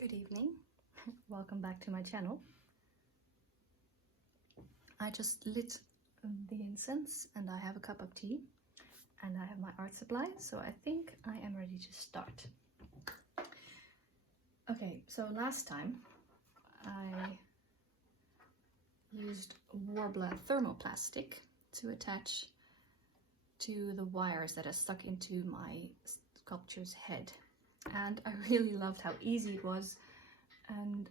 Good evening, welcome back to my channel. I just lit the incense and I have a cup of tea and I have my art supply, so I think I am ready to start. Okay, so last time I used Worbla thermoplastic to attach to the wires that are stuck into my sculpture's head. And I really loved how easy it was, and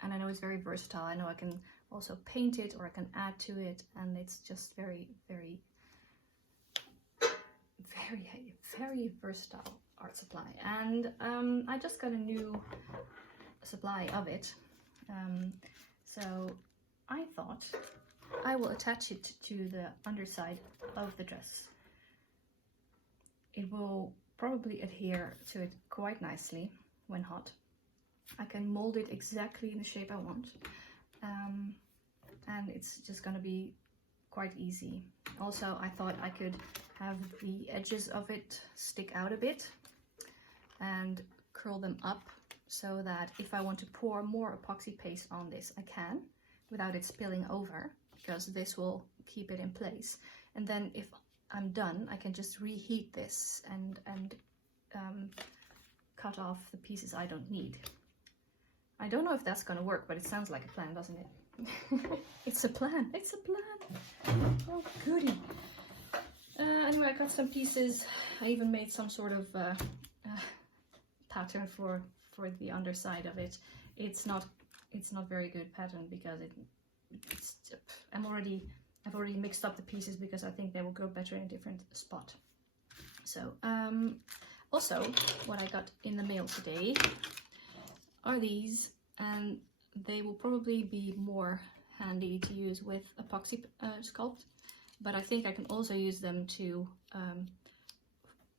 I know it's very versatile. I know I can also paint it or I can add to it, and it's just very versatile art supply. And I just got a new supply of it, so I thought I will attach it to the underside of the dress. It will probably adhere to it quite nicely when hot. I can mold it exactly in the shape I want, and it's just gonna be quite easy. Also, I thought I could have the edges of it stick out a bit and curl them up so that if I want to pour more epoxy paste on this, I can without it spilling over, because this will keep it in place. And then if I'm done, I can just reheat this and cut off the pieces I don't need. I don't know if that's gonna work, but it sounds like a plan, doesn't it? It's a plan, it's a plan. Oh goody. Anyway, I got some pieces. I even made some sort of pattern for the underside of it. It's not very good pattern because I've already mixed up the pieces because I think they will go better in a different spot. So also what I got in the mail today are these, and they will probably be more handy to use with epoxy sculpt, but I think I can also use them to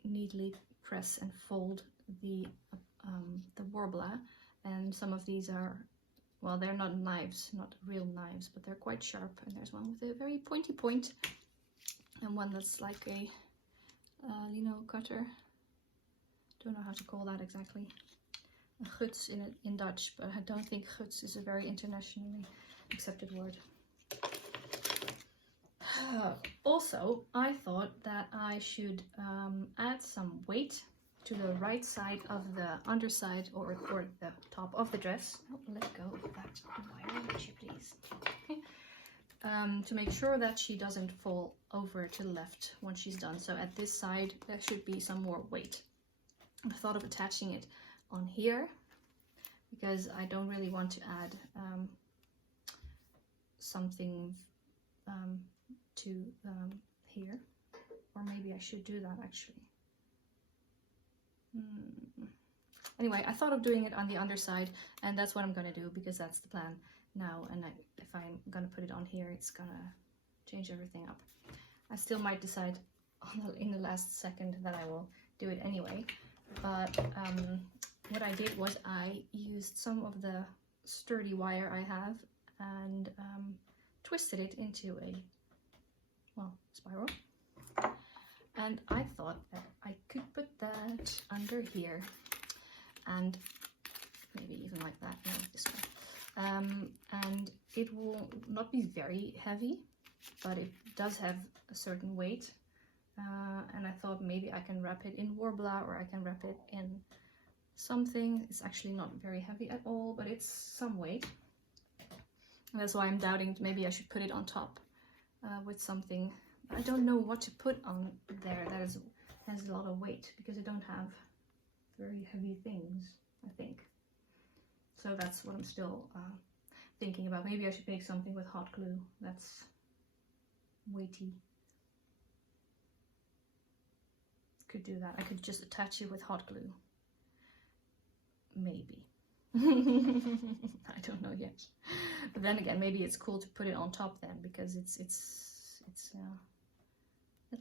neatly press and fold the Worbla. And some of these are, well, they're not knives, not real knives, but they're quite sharp. And there's one with a very pointy point, and one that's like a lino cutter. Don't know how to call that exactly. A guts in Dutch, but I don't think guts is a very internationally accepted word. Also, I thought that I should add some weight to the right side of the underside or the top of the dress. Oh, let go of that wire, would you please? Okay. To make sure that she doesn't fall over to the left once she's done. So at this side, there should be some more weight. I thought of attaching it on here because I don't really want to add something to here, or maybe I should do that actually. Anyway, I thought of doing it on the underside, and that's what I'm gonna do because that's the plan now. And if I'm gonna put it on here, it's gonna change everything up. I still might decide in the last second that I will do it anyway. But what I did was I used some of the sturdy wire I have and twisted it into a, well, spiral. And I thought that I could put that under here, and maybe even like that, no, this way. And it will not be very heavy, but it does have a certain weight. And I thought maybe I can wrap it in Worbla, or I can wrap it in something. It's actually not very heavy at all, but it's some weight. And that's why I'm doubting maybe I should put it on top with something. I don't know what to put on there that has a lot of weight, because I don't have very heavy things, I think. So that's what I'm still thinking about. Maybe I should make something with hot glue that's weighty. Could do that. I could just attach it with hot glue. Maybe. I don't know yet. But then again, maybe it's cool to put it on top then, because it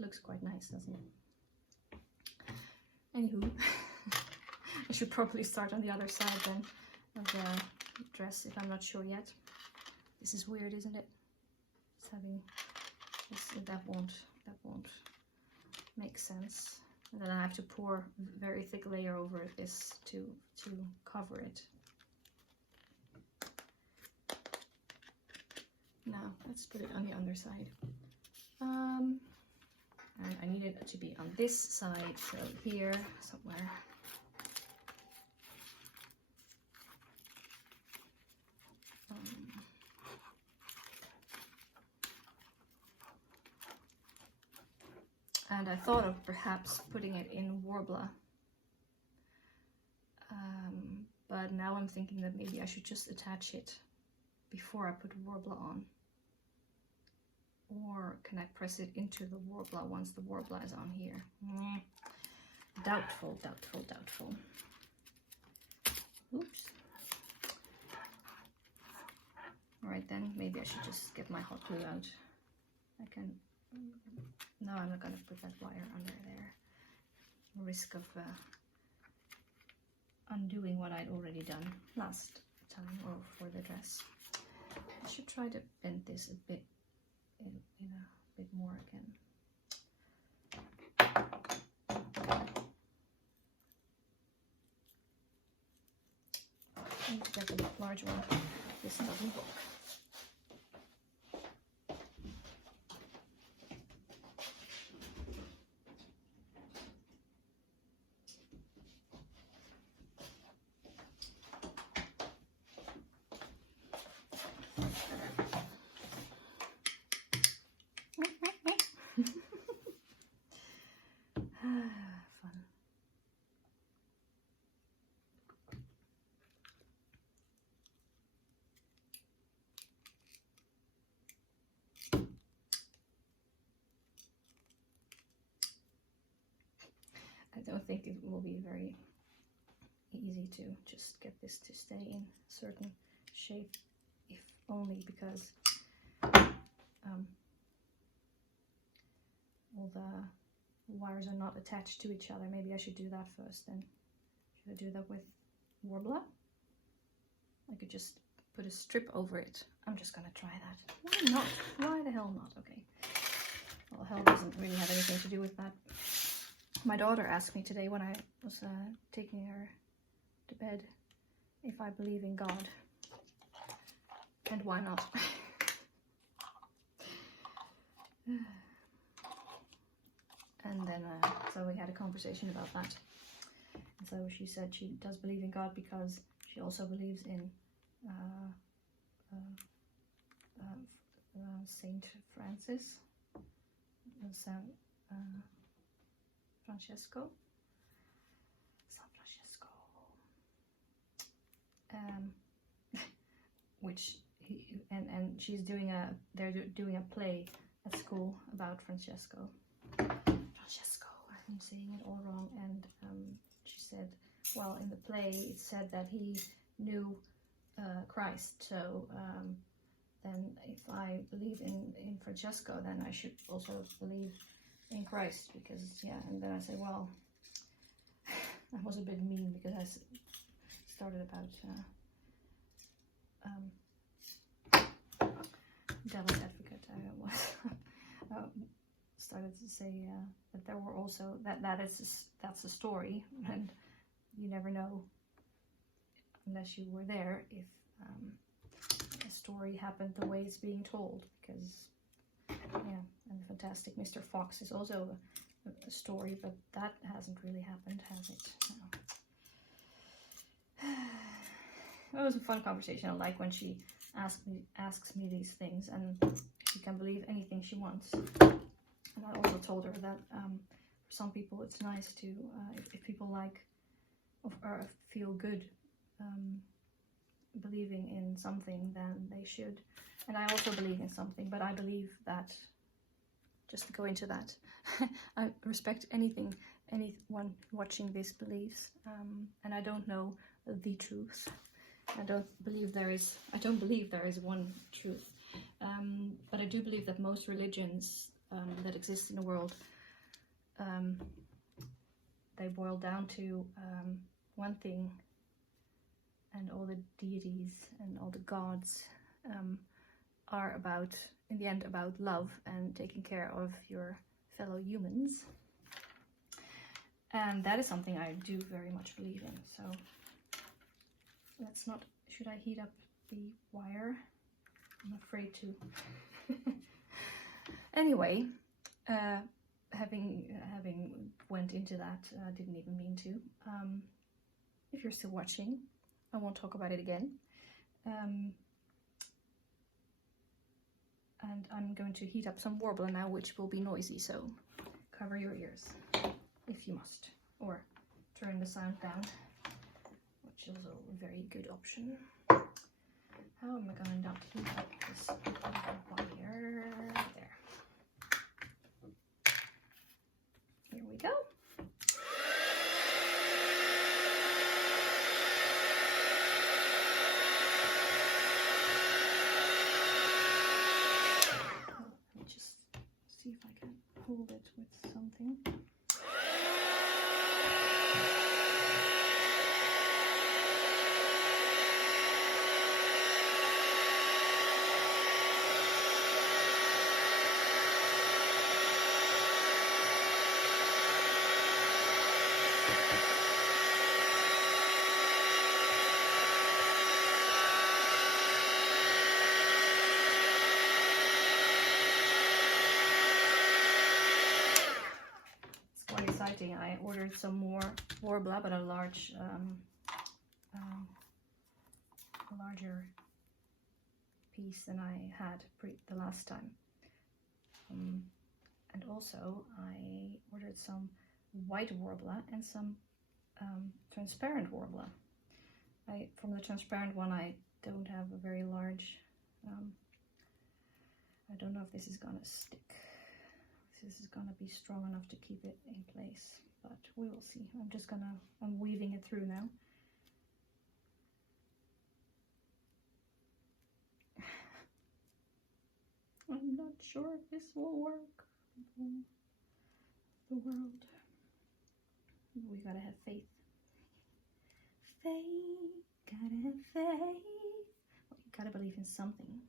looks quite nice, doesn't it? Anywho, I should probably start on the other side then of the dress if I'm not sure yet. This is weird, isn't it? It's having this, that won't make sense. And then I have to pour a very thick layer over this to cover it. Now let's put it on the underside. And I need it to be on this side, so here somewhere. And I thought of perhaps putting it in Worbla, but now I'm thinking that maybe I should just attach it before I put Worbla on. Or can I press it into the Worbla once the Worbla is on here? Doubtful, doubtful, doubtful. Oops. Alright then, maybe I should just get my hot glue out. I can... No, I'm not going to put that wire under there. Risk of undoing what I'd already done last time or for the dress. I should try to bend this a bit in a bit more again. I need to get the large one. This doesn't work. Fun. I don't think it will be very easy to just get this to stay in a certain shape, if only because all the wires are not attached to each other. Maybe I should do that first then. Should I do that with Worbla? I could just put a strip over it. I'm just gonna try that. Why not? Why the hell not? Okay. Well, hell doesn't really have anything to do with that. My daughter asked me today when I was taking her to bed if I believe in God. And why not? And then, so we had a conversation about that. And so she said she does believe in God because she also believes in Saint Francis, San Francesco, which and she's doing they're doing a play at school about Francesco. I'm saying it all wrong. And she said, well, in the play it said that he knew Christ, so then if I believe in Francesco, then I should also believe in Christ, because yeah. And then I said, well, I was a bit mean because I started about devil's advocate. I was started to say that there were also that's a story, and you never know unless you were there if a story happened the way it's being told, because yeah. And Fantastic Mr. Fox is also a story, but that hasn't really happened, has it? No. It was a fun conversation. I like when she asks me these things, and she can believe anything she wants. And I also told her that for some people it's nice to, if people like or feel good believing in something, then they should. And I also believe in something, but I believe that, just to go into that, I respect anyone watching this believes, and I don't know the truth. I don't believe there is one truth, but I do believe that most religions that exist in the world, they boil down to one thing, and all the deities and all the gods are about, in the end, about love and taking care of your fellow humans. And that is something I do very much believe in. So let's not, should I heat up the wire? I'm afraid to. Anyway, having went into that, didn't even mean to. If you're still watching, I won't talk about it again. And I'm going to heat up some Worbla now, which will be noisy, so cover your ears if you must, or turn the sound down, which is also a very good option. How am I going to not heat up this wire? There. Here we go. Let me just see if I can hold it with something. I ordered some more Worbla, but a larger piece than I had the last time. And also I ordered some white Worbla and some transparent Worbla. From the transparent one I don't have a very large, I don't know if this is gonna stick. This is gonna be strong enough to keep it in place, but we will see. I'm weaving it through now. I'm not sure if this will work. The world. We gotta have faith. Faith, gotta have faith. Well, you gotta believe in something.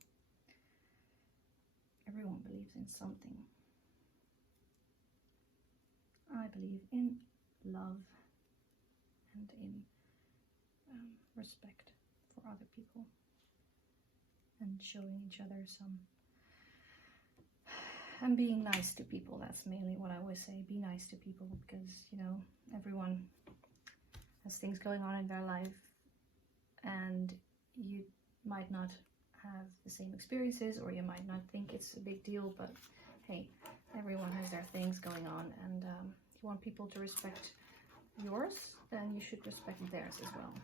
Everyone believes in something. I believe in love and in respect for other people and showing each other some, and being nice to people. That's mainly what I always say, be nice to people, because, you know, everyone has things going on in their life and you might not have the same experiences, or you might not think it's a big deal, but hey, everyone has their things going on, and if you want people to respect yours, then you should respect theirs as well.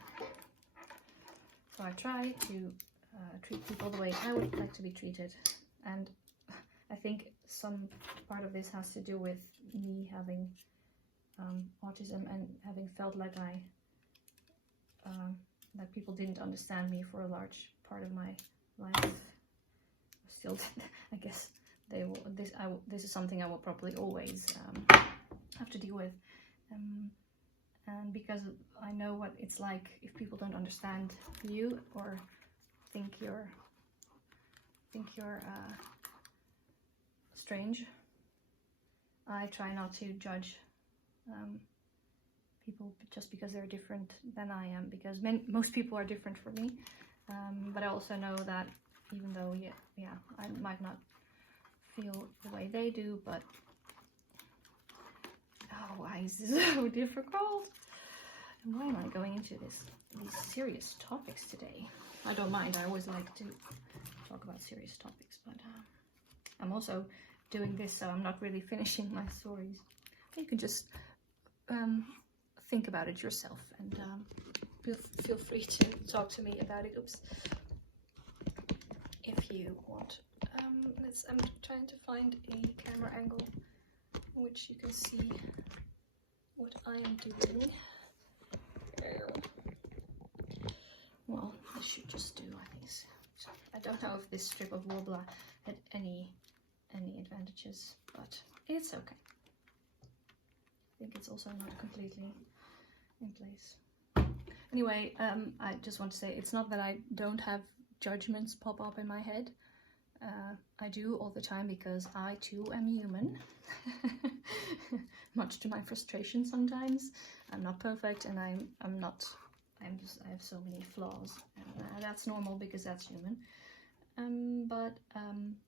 So I try to treat people the way I would like to be treated, and I think some part of this has to do with me having autism and having felt like that people didn't understand me for a large part of my life. Still, I guess they will. This is something I will probably always have to deal with, and because I know what it's like if people don't understand you or think you're strange. I try not to judge people just because they're different than I am, because most people are different from me, but I also know that even though yeah I might not feel the way they do, but oh, why is this so difficult? And why am I going into these serious topics today? I don't mind, I always like to talk about serious topics, but I'm also doing this so I'm not really finishing my stories. You can just think about it yourself, and feel free to talk to me about it. Oops. If you want. I'm trying to find a camera angle in which you can see what I am doing. Well, I should just do like this. I don't know if this strip of Worbla had any advantages, but it's okay. I think it's also not completely in place. Anyway, I just want to say it's not that I don't have judgments pop up in my head. I do all the time because I too am human. Much to my frustration sometimes. I'm not perfect, and I have so many flaws, and that's normal because that's human. But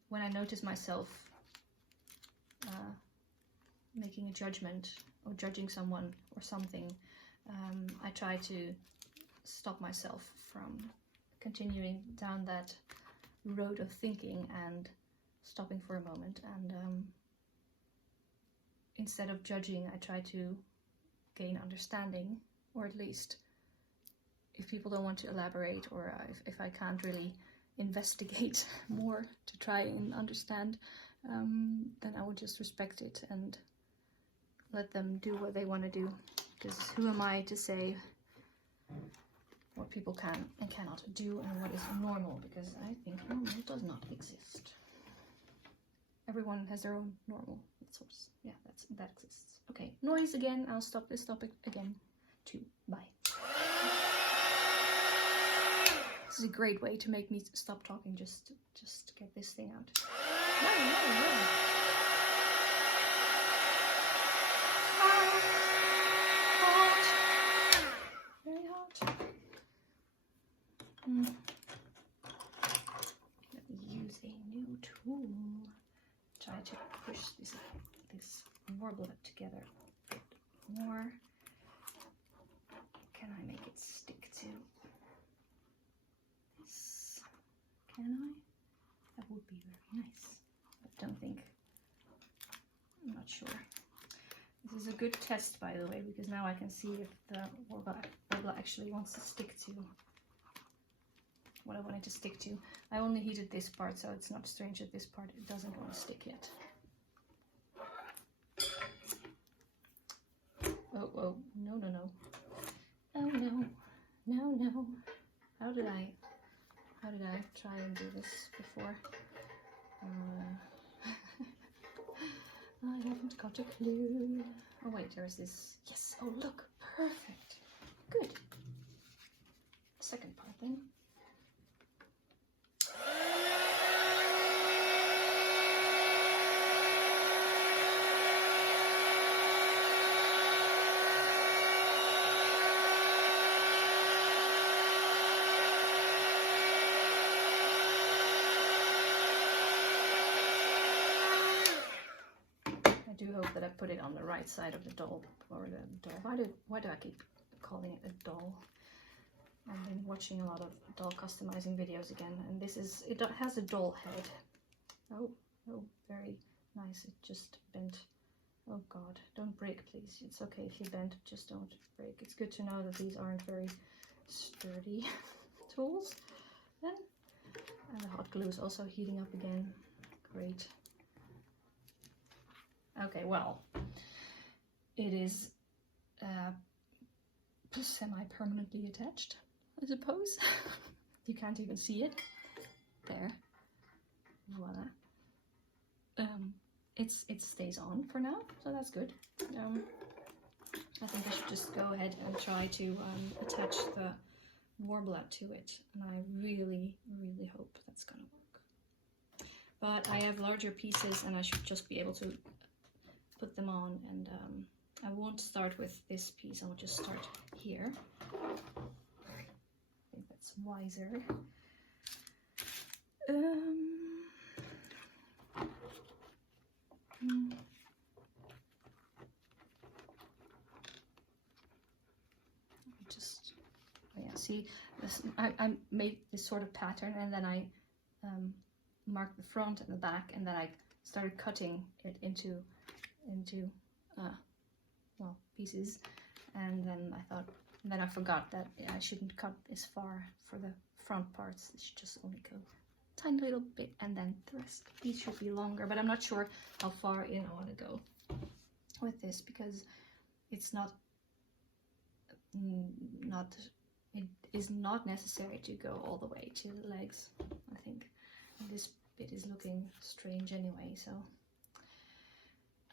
when I notice myself making a judgment or judging someone or something, I try to stop myself from continuing down that road of thinking and stopping for a moment, and instead of judging, I try to gain understanding, or at least if people don't want to elaborate, or if I can't really investigate more to try and understand, then I would just respect it and let them do what they want to do, because who am I to say what people can and cannot do and what is normal, because I think normal does not exist. Everyone has their own normal. Yeah, that exists. Okay, noise again. I'll stop this topic again too. Bye. This is a great way to make me stop talking, just get this thing out. No. Hot. Very hot. Let me use a new tool. Try to push this Worbla together a bit more. Can I make it stick to this? Can I? That would be very nice. But I'm not sure. This is a good test, by the way, because now I can see if the Worbla actually wants to stick to what I want it to stick to. I only heated this part, so it's not strange that this part it doesn't want to stick yet. Oh, no. Oh no. How did I try and do this before? I haven't got a clue. Oh wait, there's this. Yes, oh look, perfect. Good. Second part then. I do hope that I put it on the right side of the doll, or the doll. Why do I keep calling it a doll? I've been watching a lot of doll customizing videos again, and it has a doll head. Oh, very nice. It just bent. Oh god, don't break please. It's okay if you bend, just don't break. It's good to know that these aren't very sturdy tools. Then, and the hot glue is also heating up again. Great. Okay, well, it is semi-permanently attached, I suppose. You can't even see it. There. Voila. It stays on for now, so that's good. I think I should just go ahead and try to attach the Worbla to it, and I really hope that's gonna work. But I have larger pieces, and I should just be able to put them on, and I won't start with this piece. I'll just start here. I think that's wiser. See, I made this sort of pattern, and then I marked the front and the back, and then I started cutting it into well, pieces, and then I forgot that I shouldn't cut as far for the front parts. It should just only go a tiny little bit, and then the rest. These should be longer, but I'm not sure how far in I want to go with this, because it's it is not necessary to go all the way to the legs, I think. And this bit is looking strange anyway, so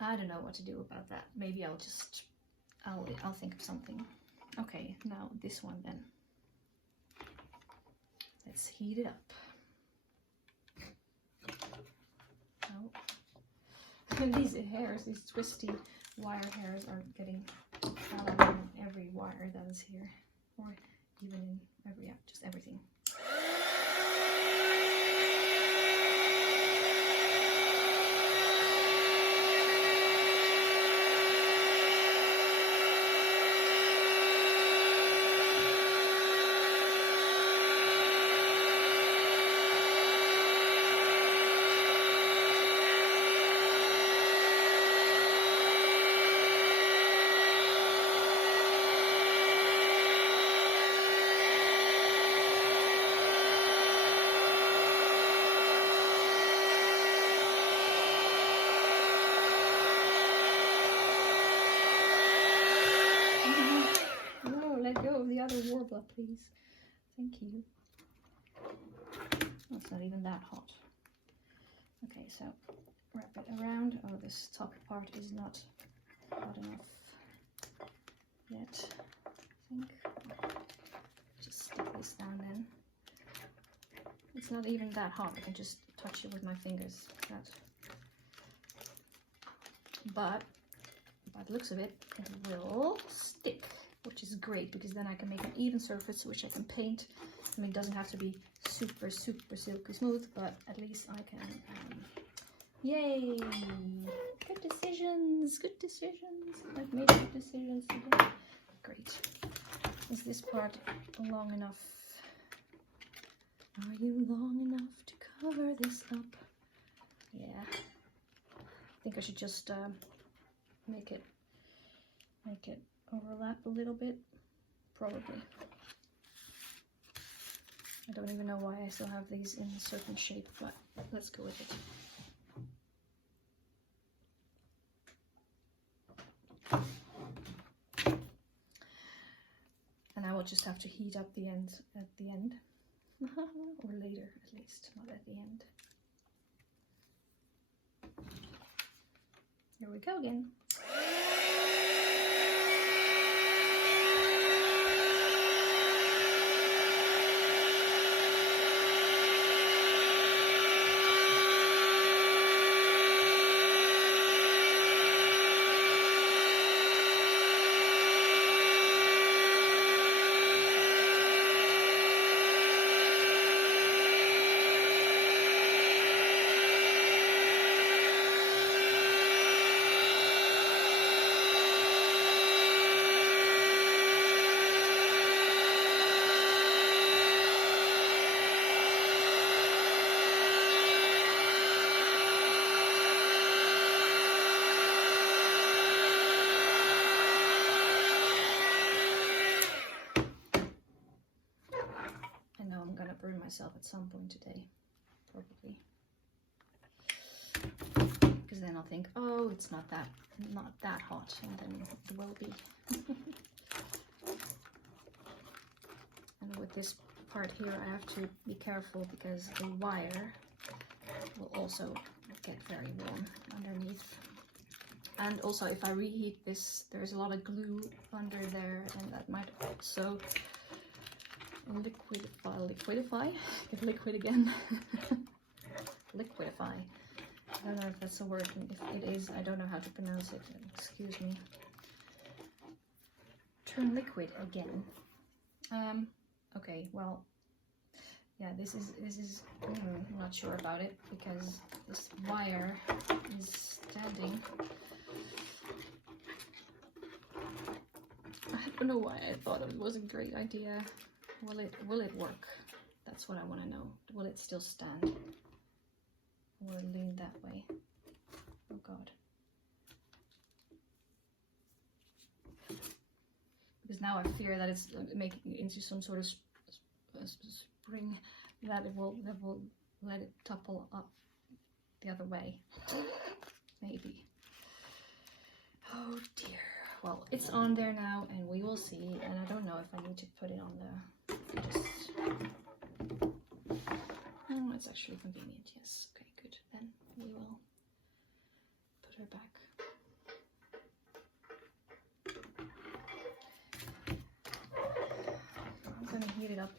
I don't know what to do about that. Maybe I'll think of something. Okay, now this one then. Let's heat it up. these hairs, these twisty wire hairs are getting found on every wire that is here, or even in every, yeah, just everything. Other Worbla, please. Thank you. Oh, it's not even that hot. Okay, so wrap it around. Oh, this top part is not hot enough yet, I think. Just stick this down then. It's not even that hot. I can just touch it with my fingers. But by the looks of it, it will stick, which is great, because then I can make an even surface which I can paint. I mean, it doesn't have to be super silky smooth, but at least I can, yay! Good decisions, good decisions. I've made good decisions today. Great. Is this part long enough? Are you long enough to cover this up? Yeah. I think I should just make it overlap a little bit, probably. I don't even know why I still have these in a certain shape, but let's go with it. And I will just have to heat up the ends at the end, or later at least, not at the end. Here we go again. Burn myself at some point today, probably, because then I'll think, oh, it's not that hot, and then it will be. And with this part here, I have to be careful because the wire will also get very warm underneath. And also, if I reheat this, there's a lot of glue under there, and that might also liquidify, get liquid again. Liquidify. I don't know if that's a word. If it is, I don't know how to pronounce it. Excuse me. Turn liquid again. Okay, well, yeah, this is I'm not sure about it, because this wire is standing. I don't know why I thought it was a great idea. Will it work? That's what I want to know. Will it still stand? Or lean that way? Oh God. Because now I fear that it's making it into some sort of spring that will let it topple up the other way. Maybe. Oh dear. Well, it's on there now, and we will see. And I don't know if I need to put it on the. Oh, it's actually convenient. Yes. Okay, good. Then we will put her back. I'm gonna heat it up.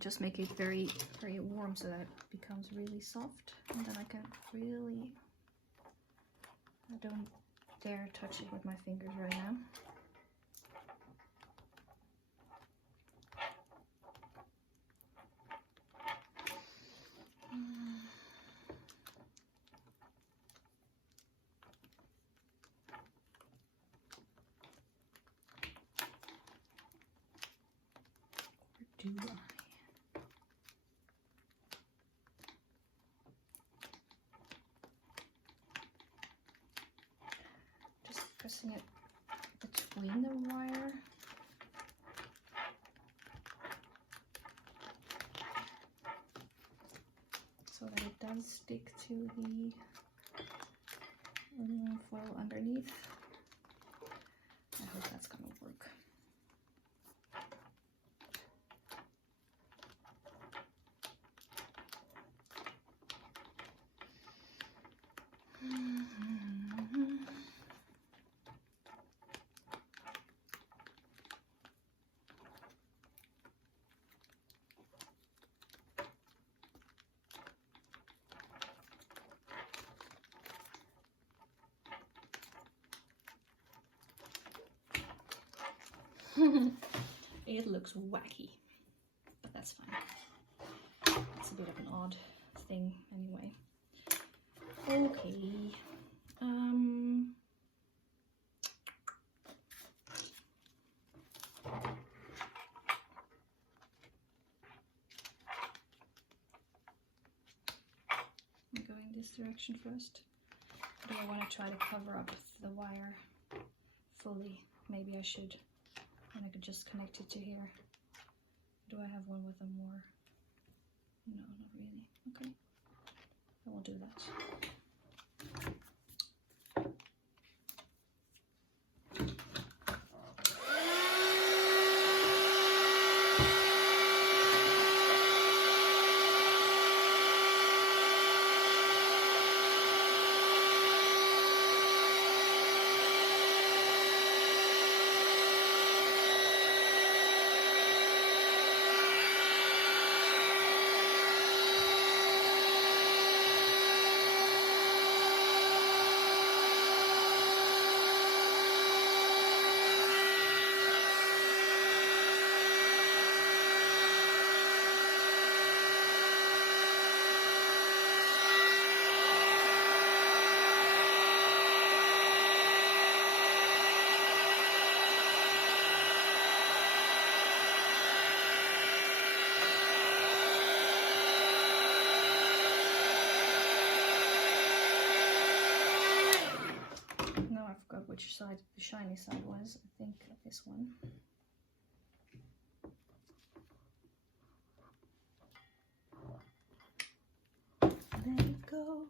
just make it very, very warm so that it becomes really soft. And then I can really, I don't dare touch it with my fingers right now. Do I? Just pressing it between the wire. So that it does stick to the foil underneath. I hope that's gonna work. It looks wacky, but that's fine. It's a bit of an odd thing anyway. Okay. I'm going this direction first. Do I want to try to cover up the wire fully? Maybe I should. And I could just connect it to here. Do I have one with a more? No, not really. Okay. I will do that. Which side the shiny side was. I think this one. Let it go.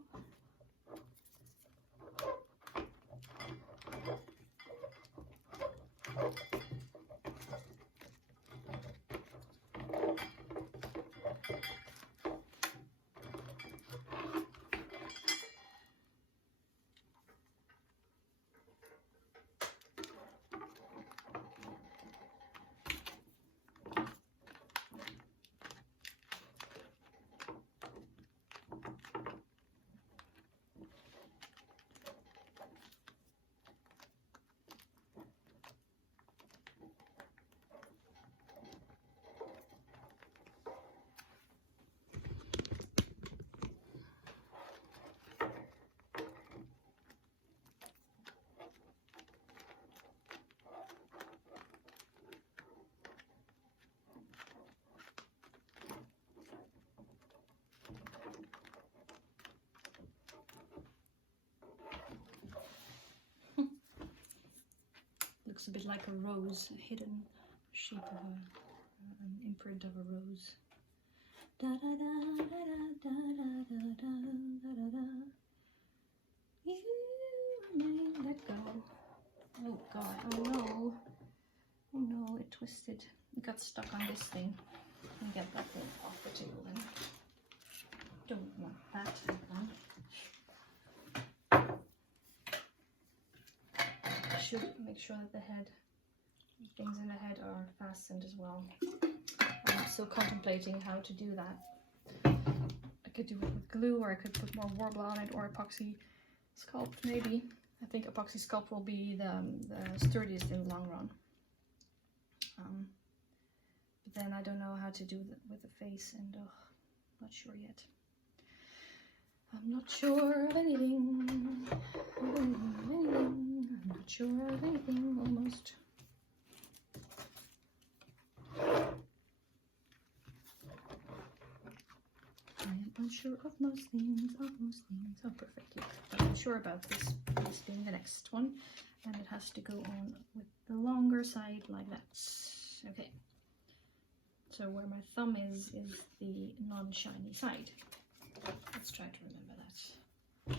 Looks a bit like a rose, a hidden shape of an imprint of a rose. Da da da da da da da da da da. You may let go. Oh god! Oh no! Oh no! It twisted. It got stuck on this thing. And get that thing off the table. Then don't want that to happen. Should make sure that the things in the head are fastened as well. still contemplating how to do that. I could do it with glue, or I could put more Worbla on it, or epoxy sculpt maybe. I think epoxy sculpt will be the sturdiest in the long run. But then I don't know how to do that with the face, and not sure yet. I'm not sure of anything. I'm not sure of anything, almost. I am unsure of most things, Oh, perfect, yeah. But I'm sure about this being the next one. And it has to go on with the longer side like that. Okay. So where my thumb is the non-shiny side. Let's try to remember that.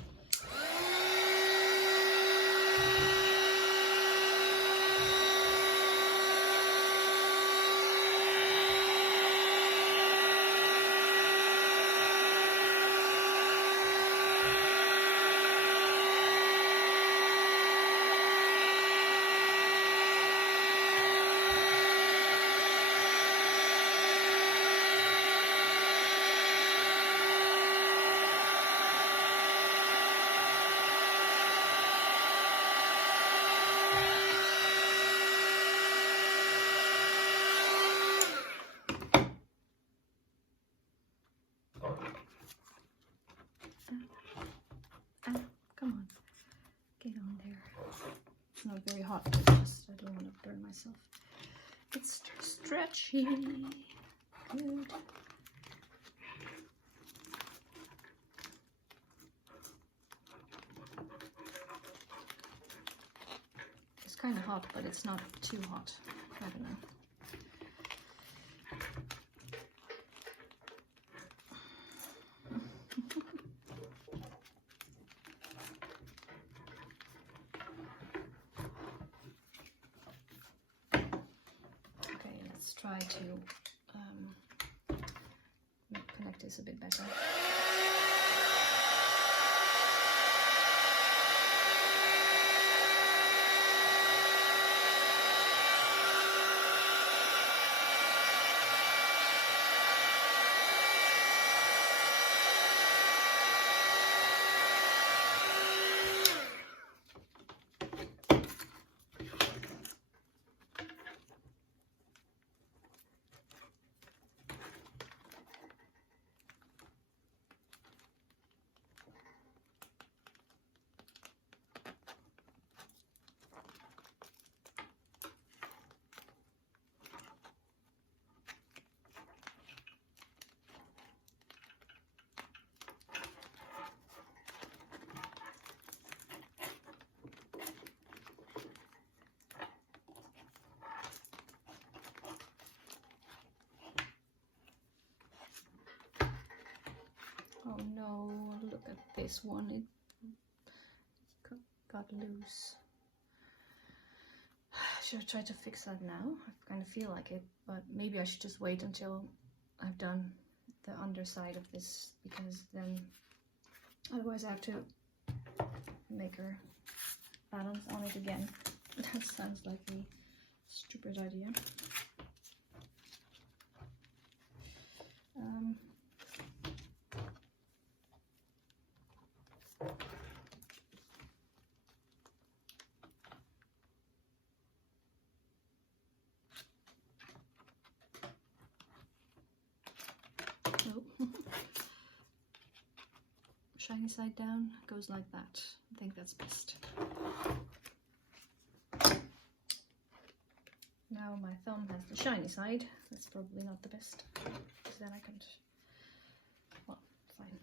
Come on, get on there. It's not very hot, it's just I don't want to burn myself. It's stretchy. Good. It's kind of hot, but it's not too hot. I don't know. Try to connect this a bit better. Oh no, look at this one, it got loose. Should I try to fix that now? I kind of feel like it, but maybe I should just wait until I've done the underside of this, because then otherwise I have to make her balance on it again. That sounds like a stupid idea. Shiny side down, goes like that. I think that's best. Now my thumb has the shiny side. That's probably not the best, because then I can, well, fine.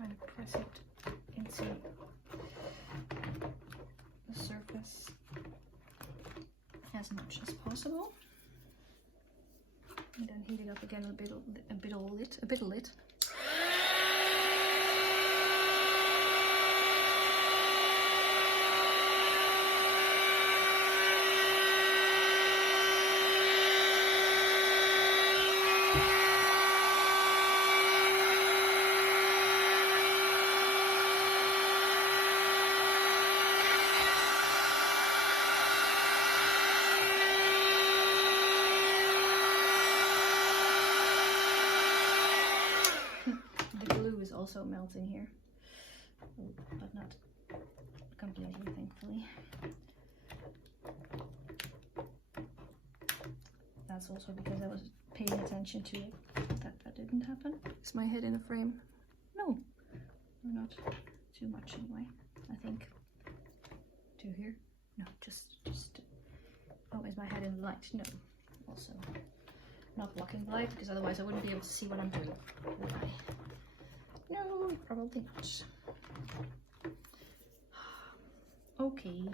Trying to press it into the surface as much as possible, and then heat it up again a bit lit. Also melting here, but not completely, thankfully. That's also because I was paying attention to it that didn't happen. Is my head in the frame? No, or not too much anyway. I think to here. No, just. Oh, is my head in the light? No. Also not blocking the light, because otherwise I wouldn't be able to see what I'm doing, would I? No, probably not. Okay.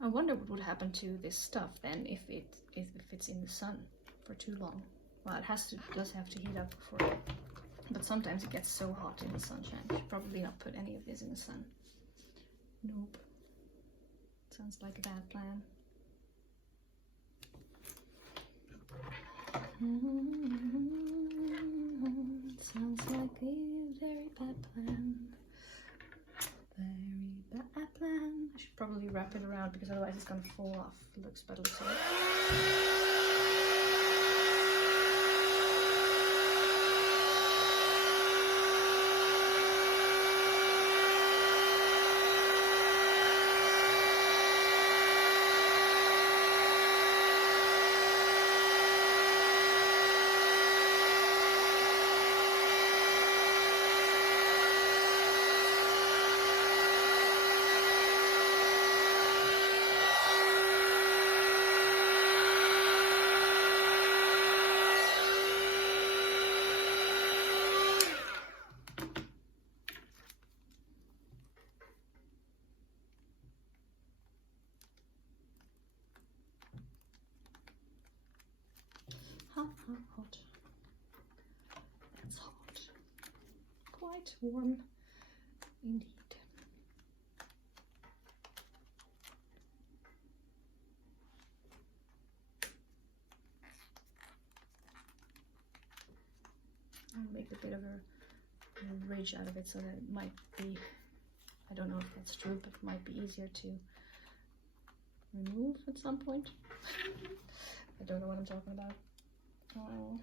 I wonder what would happen to this stuff then if it's in the sun for too long. Well, it does have to heat up before, but sometimes it gets so hot in the sunshine. Should probably not put any of this in the sun. Nope. Sounds like a bad plan. Sounds like a very bad plan. Very bad plan. I should probably wrap it around because otherwise it's gonna fall off. It looks better to it. Hot. That's hot. Quite warm indeed. I'll make a bit of a ridge out of it so that it might be, I don't know if that's true, but it might be easier to remove at some point. I don't know what I'm talking about. Oh.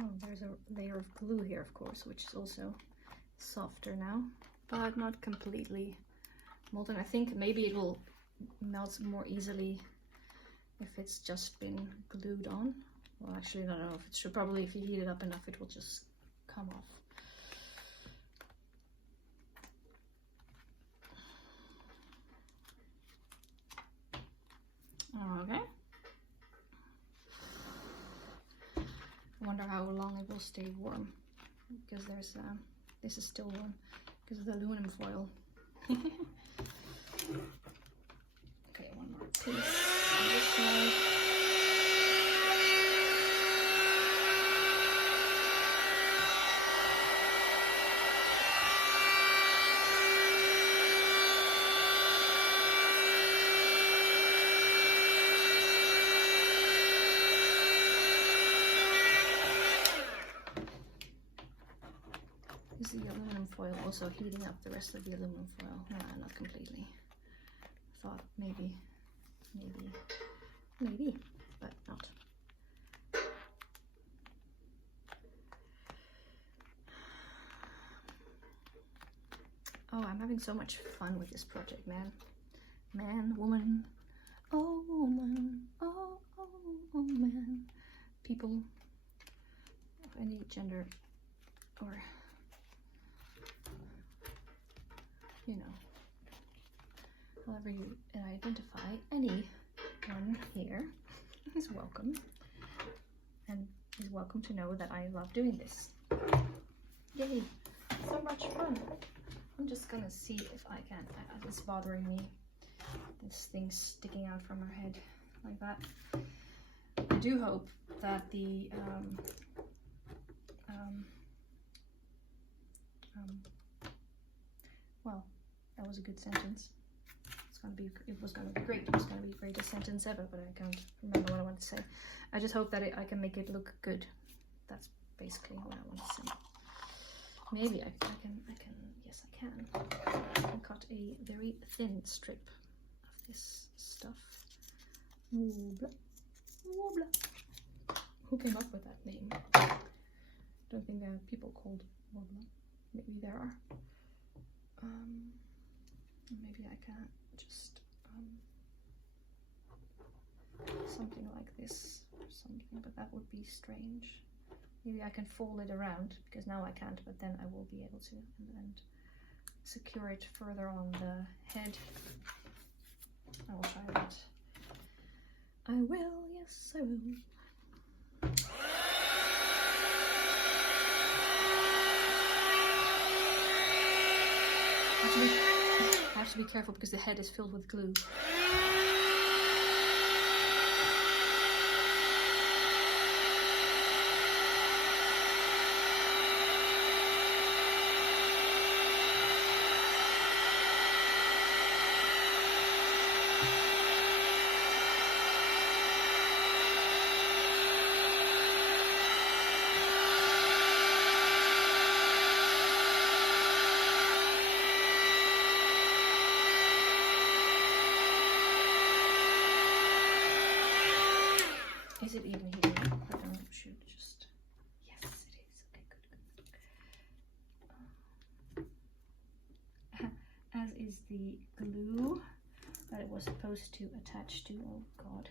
Oh, there's a layer of glue here, of course, which is also softer now, but not completely molten. I think maybe it will melt more easily if it's just been glued on. Well, actually, I don't know if it should. Probably, if you heat it up enough, it will just come off. Okay. I wonder how long it will stay warm, because there's this is still warm because of the aluminum foil. Okay, one more piece on this side. also heating up the rest of the aluminum foil. Nah, not completely. Thought maybe, but not. Oh, I'm having so much fun with this project, man. Man, woman, oh woman, oh man. People of any gender or, you know, however you identify, anyone here is welcome, and is welcome to know that I love doing this. Yay, so much fun. I'm just gonna see if I can, it's bothering me, this thing sticking out from her head like that. I do hope that the well, that was a good sentence. It was gonna be great. It was gonna be the greatest sentence ever, but I can't remember what I want to say. I just hope that I can make it look good. That's basically what I want to say. Maybe I can, yes I can. I can cut a very thin strip of this stuff. Worbla. Worbla. Who came up with that name? I don't think there are people called Worbla. Maybe there are. Maybe I can just something like this or something, but that would be strange. Maybe I can fold it around, because now I can't, but then I will be able to, and secure it further on the head. I will try that. I will, yes I will. I have to be careful because the head is filled with glue. Is it even heating up? I should just... Yes, it is. Okay, good. As is the glue that it was supposed to attach to. Oh God.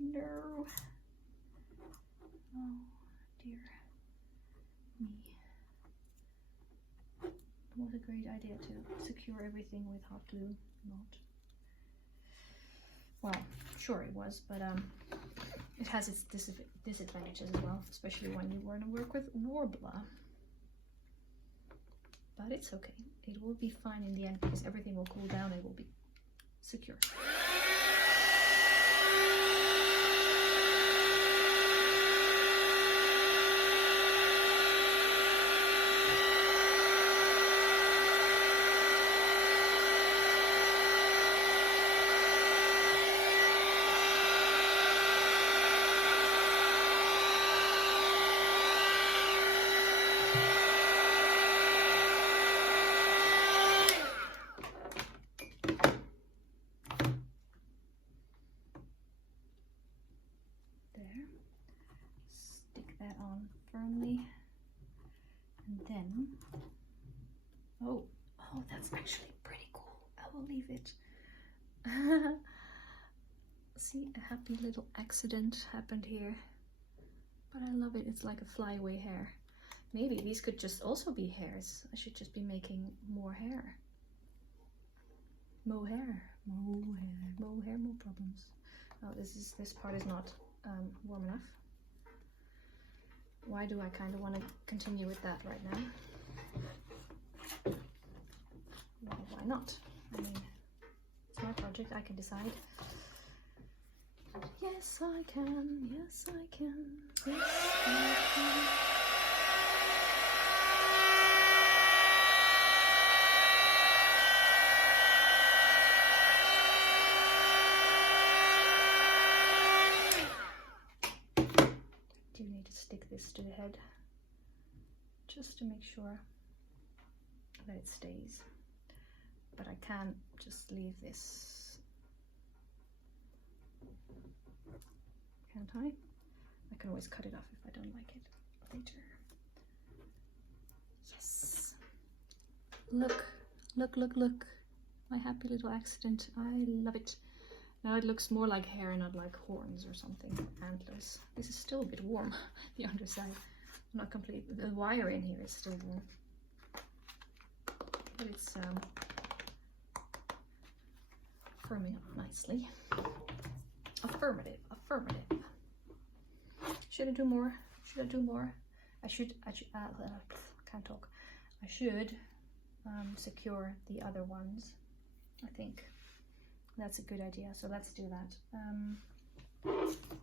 No. Oh dear me. It was a great idea to secure everything with hot glue. Not. Well, sure it was, but it has its disadvantages as well, especially when you want to work with Worbla. But it's okay. It will be fine in the end because everything will cool down and will be secure. Firmly, and then oh that's actually pretty cool. I will leave it. See, a happy little accident happened here, but I love it. It's like a flyaway hair. Maybe these could just also be hairs. I should just be making more hair. More hair, more hair, more hair, more problems. Oh, this part is not warm enough. Why do I kind of want to continue with that right now? Well, why not? I mean, it's my project, I can decide. Yes, I can. Yes, I can. Yes, I can. Stick this to the head just to make sure that it stays. But I can just leave this, can't I? I can always cut it off if I don't like it later. Yes. Look, look, look, look. My happy little accident. I love it. Now it looks more like hair, not like horns or something. Antlers. This is still a bit warm, the underside. Not complete. The wire in here is still warm. But it's firming up nicely. Affirmative, affirmative. Should I do more? Should I do more? I should can't talk. I should secure the other ones. I think that's a good idea. So let's do that.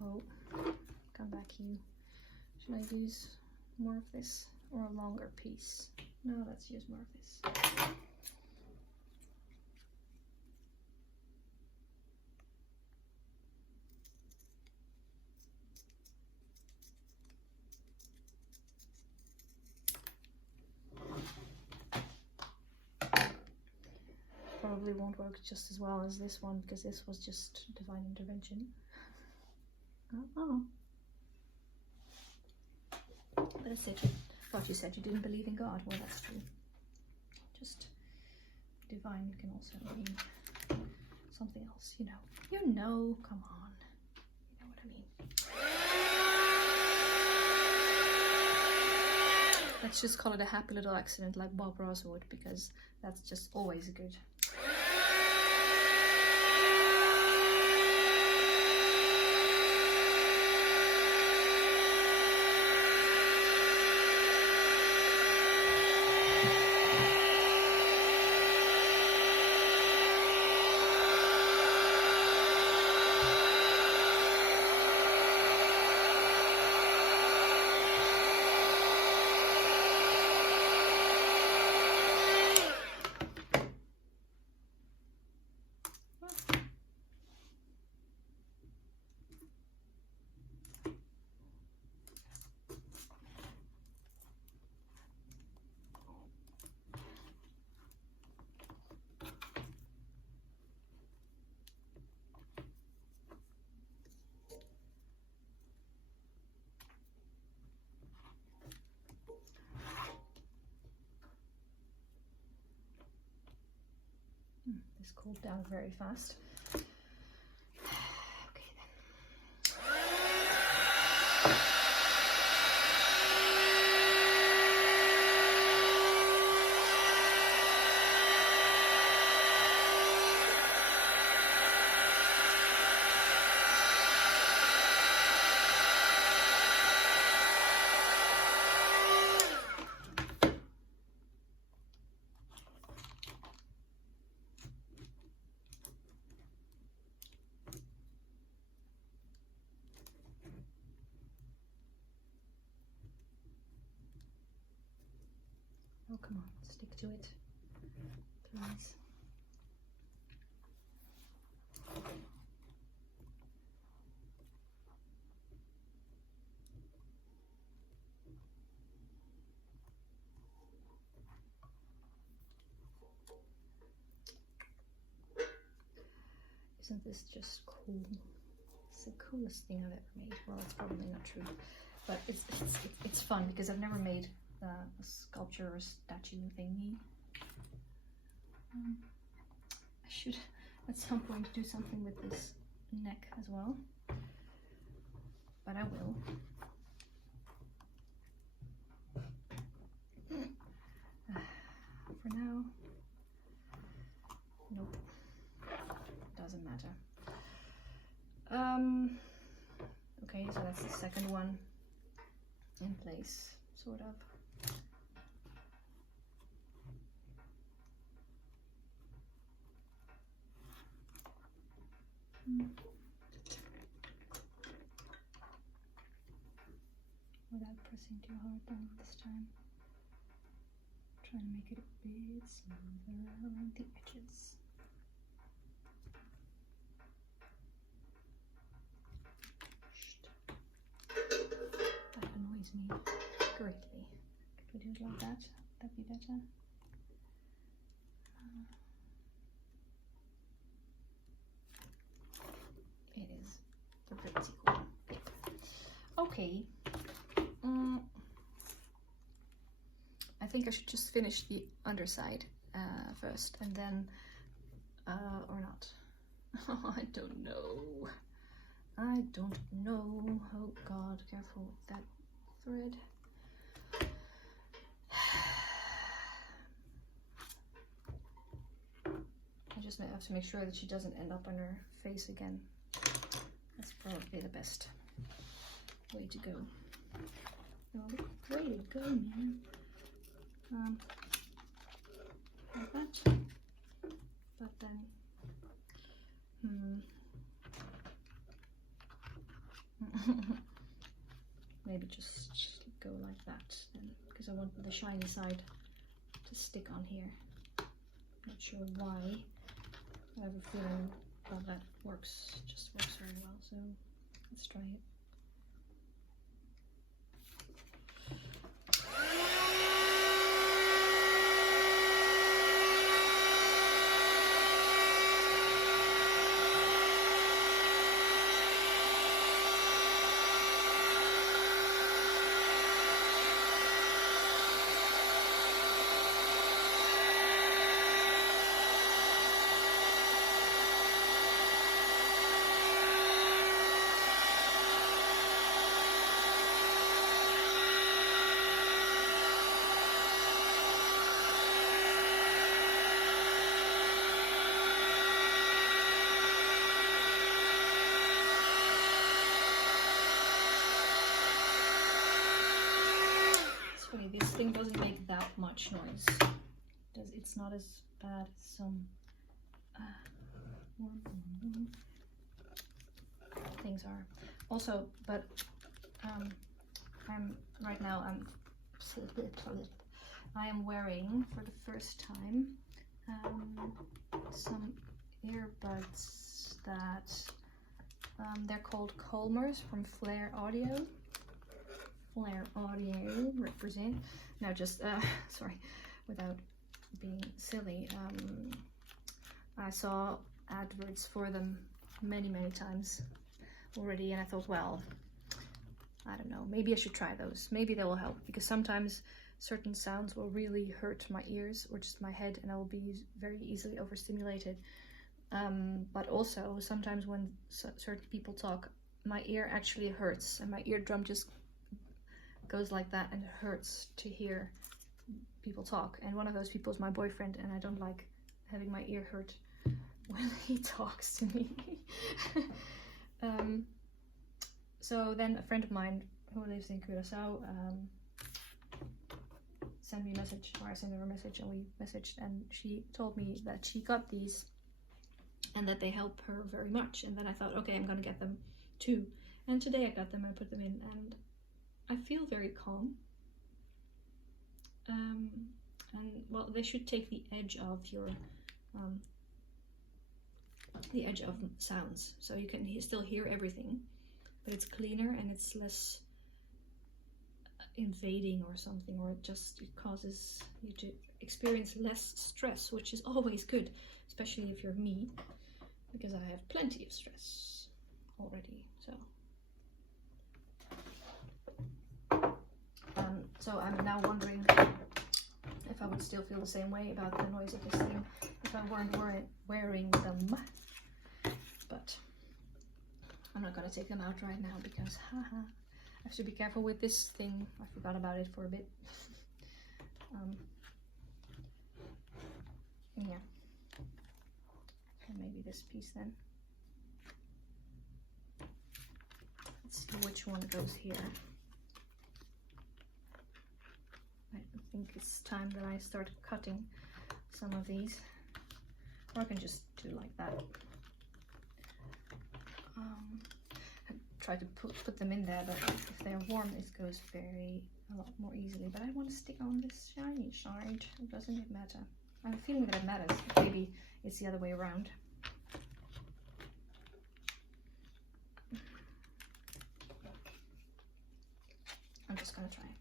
Oh, come back you. Should I use more of this or a longer piece? No, let's use more of this. Probably won't work just as well as this one because this was just divine intervention. Oh. But I said, thought you said you didn't believe in God. Well, that's true. Just divine can also mean something else, you know. You know, come on. You know what I mean. Let's just call it a happy little accident like Bob Ross would, because that's just always good. This cooled down very fast. Okay then. Oh, come on, stick to it, please. Isn't this just cool? It's the coolest thing I've ever made. Well, it's probably not true, but it's fun because I've never made a sculpture or statue thingy. I should at some point do something with this neck as well, but I will. For now, nope, doesn't matter. Okay, so that's the second one in place, sort of. Without pressing too hard down this time. Trying to make it a bit smoother around the edges. That annoys me greatly. Could we do it like that? Would that be better? okay. I think I should just finish the underside first, and then, or not. I don't know. I don't know. Oh God, careful with that thread. I just have to make sure that she doesn't end up on her face again. That's probably the best way to go. Oh, way to go, man. Like that. But then, maybe just go like that then, because I want the shiny side to stick on here. Not sure why. I have a feeling that just works very well, so let's try it. This thing doesn't make that much noise. It's not as bad as some things are. Also, but right now I am wearing for the first time some earbuds that they're called Colmers from Flare Audio. Flare Audio represent. Now just sorry, without being silly, I saw adverts for them many times already, and I thought, well, I don't know, maybe I should try those. Maybe they will help, because sometimes certain sounds will really hurt my ears or just my head, and I will be very easily overstimulated. But also sometimes when certain people talk, my ear actually hurts, and my eardrum just goes like that, and it hurts to hear people talk. And one of those people is my boyfriend, and I don't like having my ear hurt when he talks to me. So then a friend of mine who lives in Curacao sent me a message, or I sent her a message, and we messaged, and she told me that she got these and that they help her very much. And then I thought, okay, I'm gonna get them too. And today I got them, I put them in, and I feel very calm. And well, they should take the edge of your the edge of sounds, so you can still hear everything, but it's cleaner and it's less invading or something, or it causes you to experience less stress, which is always good, especially if you're me, because I have plenty of stress already. So I'm now wondering if I would still feel the same way about the noise of this thing if I weren't wearing them. But I'm not gonna take them out right now, because haha, I have to be careful with this thing. I forgot about it for a bit. Yeah. And maybe this piece then. Let's see which one goes here. I think it's time that I start cutting some of these, or I can just do like that. I try to put them in there, but if they're warm, this goes a lot more easily. But I want to stick on this shiny side. Doesn't it matter? I have a feeling that it matters. Maybe it's the other way around. I'm just gonna try it.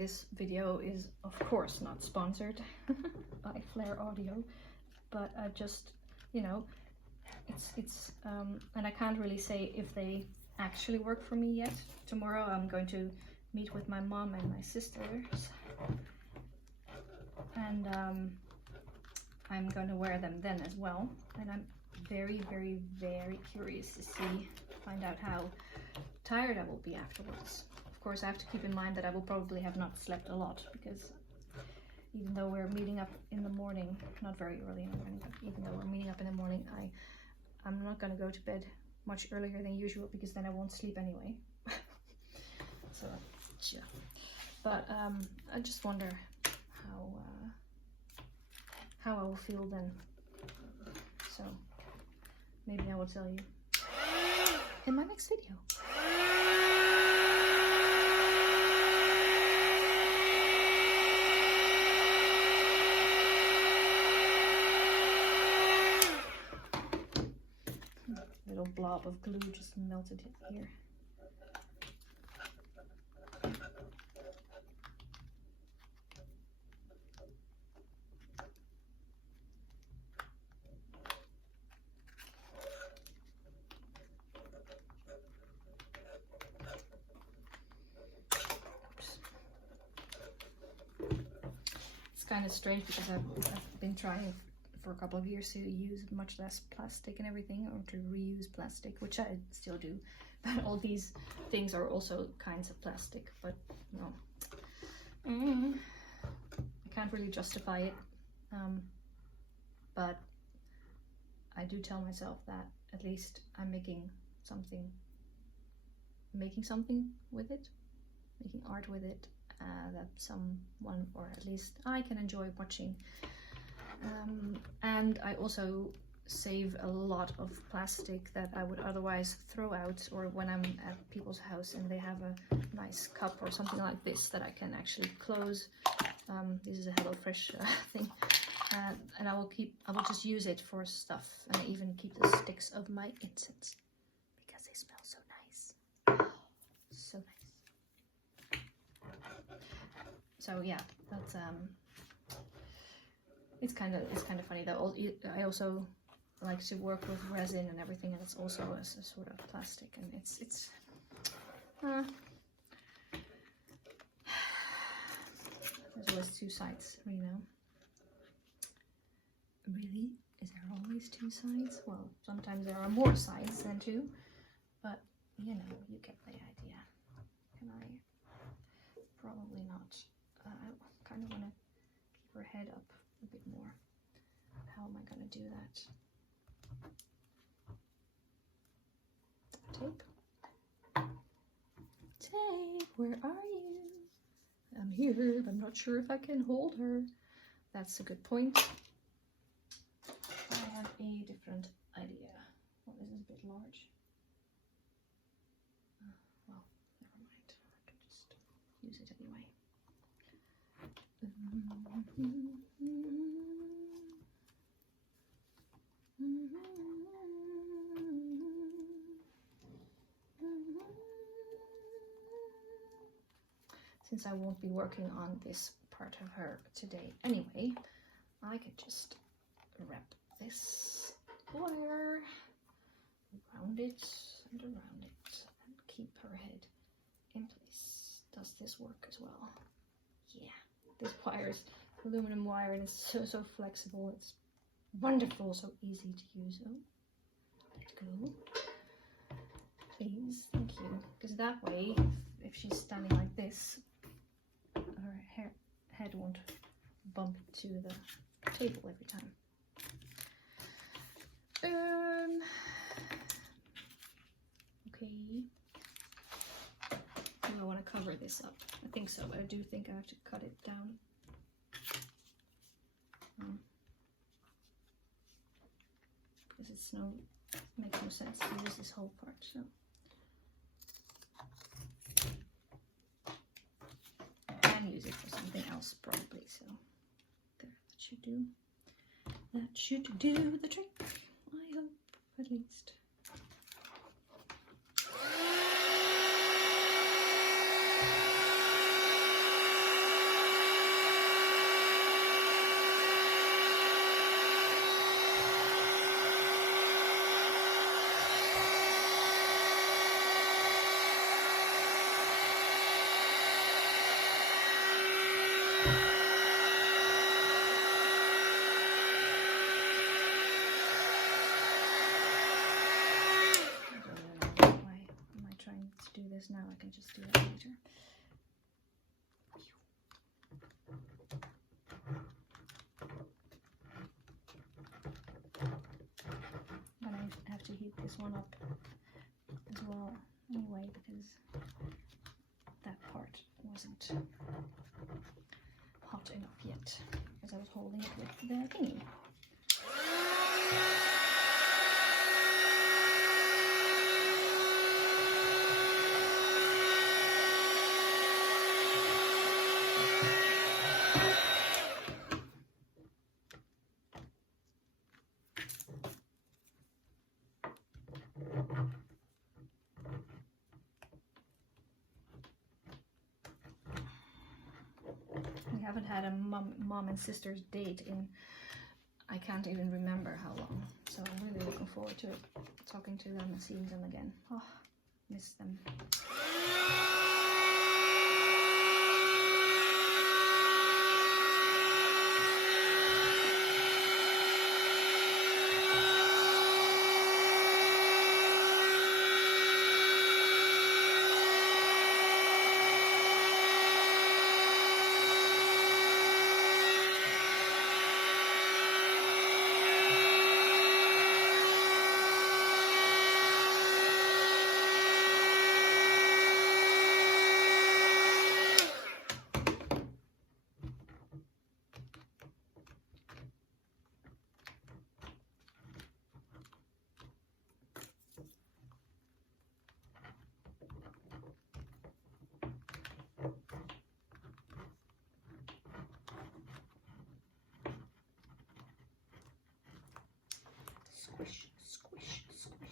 this video is of course not sponsored by Flare Audio, but I just, you know, it's and I can't really say if they actually work for me yet. Tomorrow I'm going to meet with my mom and my sisters, and I'm going to wear them then as well, and I'm very, very, very curious to find out how tired I will be afterwards. Of course, I have to keep in mind that I will probably have not slept a lot, because even though we're meeting up in the morning, not very early in the morning, but even though we're meeting up in the morning, I'm not going to go to bed much earlier than usual, because then I won't sleep anyway. So, yeah. But I just wonder how I will feel then. So maybe I will tell you in my next video. Little blob of glue just melted here. Kind of strange, because I've been trying for a couple of years to use much less plastic and everything, or to reuse plastic, which I still do, but all these things are also kinds of plastic. But no, I can't really justify it, but I do tell myself that at least I'm making something with it, making art with it, that someone, or at least I, can enjoy watching. And I also save a lot of plastic that I would otherwise throw out, or when I'm at people's house and they have a nice cup or something like this that I can actually close. This is a HelloFresh thing, and I will just use it for stuff, and I even keep the sticks of my incense because they smell so nice. So nice. So yeah, that's it's kind of funny though. I also like to work with resin and everything, and it's also a sort of plastic, and it's there's always two sides, you know. Really? Is there always two sides? Well, sometimes there are more sides than two, but you know, you get the idea. Can I? Probably not. I kind of want to keep her head up a bit more. How am I going to do that? Tape. Tape, where are you? I'm here, but I'm not sure if I can hold her. That's a good point. I have a different idea. Oh, this is a bit large. Well, never mind. I can just use it anyway. Since I won't be working on this part of her today anyway, I could just wrap this wire around it and around it and keep her head in place. Does this work as well? Yeah. This wire's aluminum wire, and it's so flexible. It's wonderful, so easy to use. Oh, let go. Please, thank you. Because that way, if she's standing like this, her head won't bump to the table every time. Okay. Do I want to cover this up? I think so, but I do think I have to cut it down. Because makes no sense to use this whole part, so. Use it for something else probably, so there, that should do the trick, I hope, at least. because now I can just do it later. But I have to heat this one up as well anyway, because that part wasn't hot enough yet, because I was holding it with the thingy. We haven't had a mom and sister's date in, I can't even remember how long. So I'm really looking forward to talking to them and seeing them again. Oh, miss them. Squish, squish, squish.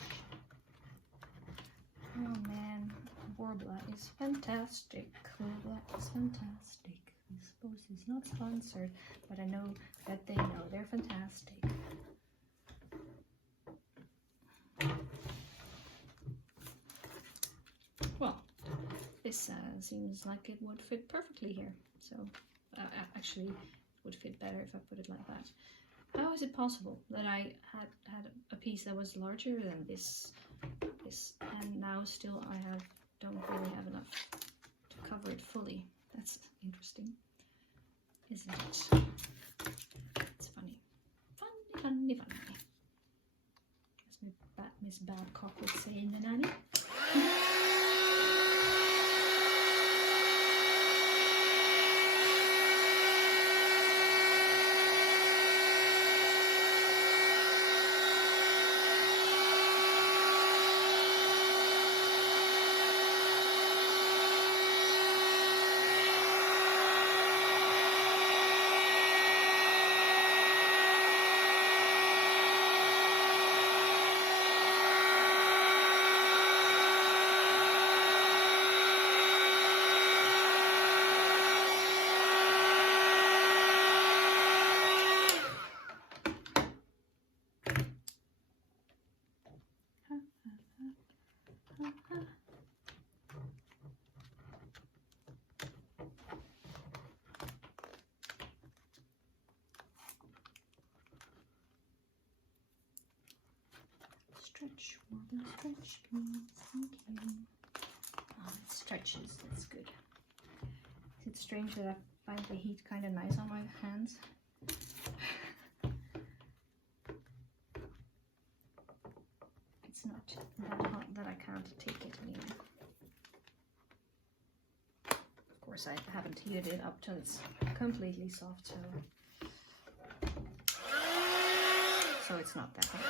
Oh man, Worbla is fantastic. Worbla is fantastic. I suppose he's not sponsored, but I know that they know they're fantastic. Well, this seems like it would fit perfectly here. So, actually, it would fit better if I put it like that. How is it possible that I had a piece that was larger than this, and now still I don't really have enough to cover it fully? That's interesting, isn't it? It's funny. Funny, funny, funny. As Miss Babcock would say in the nanny. Stretch, Worbla, stretch, please. Thank you. Oh, it stretches. That's good. Is it strange that I find the heat kind of nice on my hands? It's not that hot that I can't take it anymore. Of course, I haven't heated it up till it's completely soft, so it's not that hot.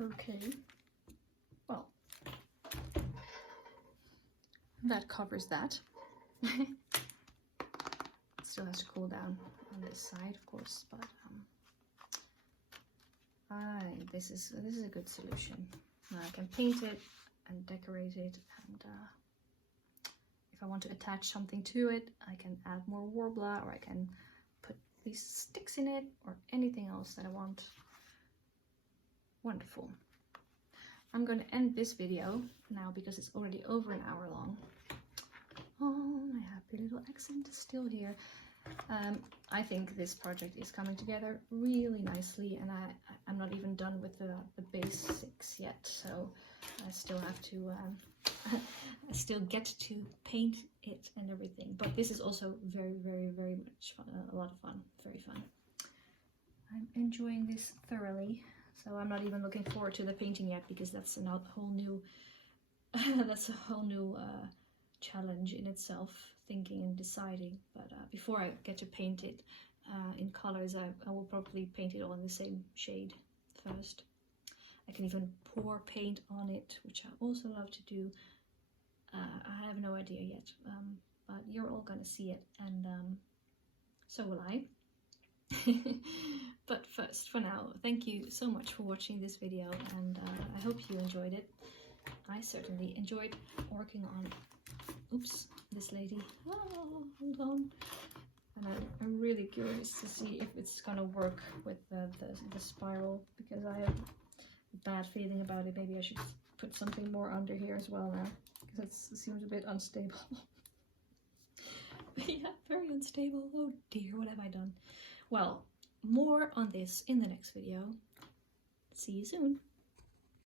Okay, well, that covers that. Still has to cool down on this side, of course, but this is a good solution. Now I can paint it and decorate it, and if I want to attach something to it, I can add more Worbla, or I can put these sticks in it, or anything else that I want. Wonderful. I'm going to end this video now because it's already over an hour long. Oh, my happy little accent is still here. I think this project is coming together really nicely, and I'm not even done with the basics yet, so I still have to I still get to paint it and everything. But this is also very, very, very much fun, a lot of fun, very fun. I'm enjoying this thoroughly, so I'm not even looking forward to the painting yet, because that's a whole new that's a whole new challenge in itself, thinking and deciding. But before I get to paint it in colors, I will probably paint it all in the same shade first. I can even pour paint on it, which I also love to do. I have no idea yet, but you're all gonna see it, and so will I. But first, for now, thank you so much for watching this video, and I hope you enjoyed it. I certainly enjoyed working on, oops, this lady. Oh, hold on. And I'm really curious to see if it's gonna work with the spiral, because I have a bad feeling about it. Maybe I should put something more under here as well now, because it seems a bit unstable. Yeah, very unstable. Oh dear, what have I done? Well, more on this in the next video. See you soon.